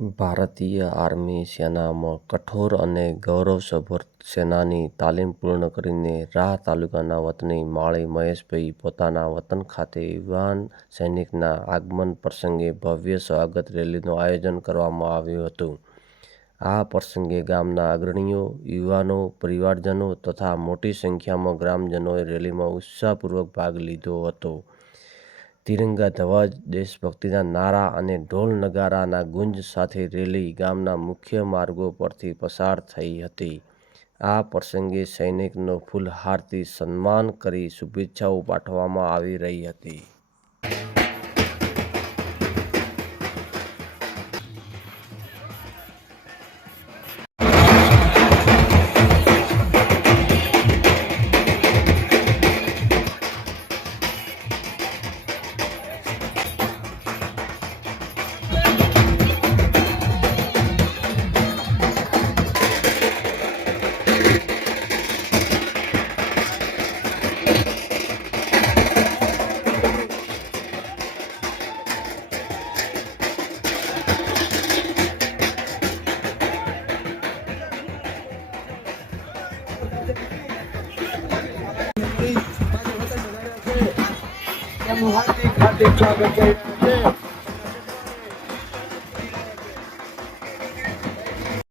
ભારતીય આર્મી સેનામાં કઠોર અને ગૌરવસભર સેનાની તાલીમ પૂર્ણ કરીને રાહ તાલુકાના વતની માળી મહેશભાઈ પોતાના વતન ખાતે યુવાન સૈનિકના આગમન પ્રસંગે ભવ્ય સ્વાગત રેલીનું આયોજન કરવામાં આવ્યું હતું. આ પ્રસંગે ગામના અગ્રણીઓ, યુવાનો, પરિવારજનો તથા મોટી સંખ્યામાં ગ્રામજનોએ રેલીમાં ઉત્સાહપૂર્વક ભાગ લીધો હતો. તિરંગા ધ્વજ, દેશભક્તિના નારા અને ઢોલ નગારાના ગુંજ સાથે રેલી ગામના મુખ્ય માર્ગો પરથી પસાર થઈ હતી. આ પ્રસંગે સૈનિકનો ફૂલહારથી સન્માન કરી શુભેચ્છાઓ પાઠવવામાં આવી રહી હતી. હાર્દિક સ્વાગત છે.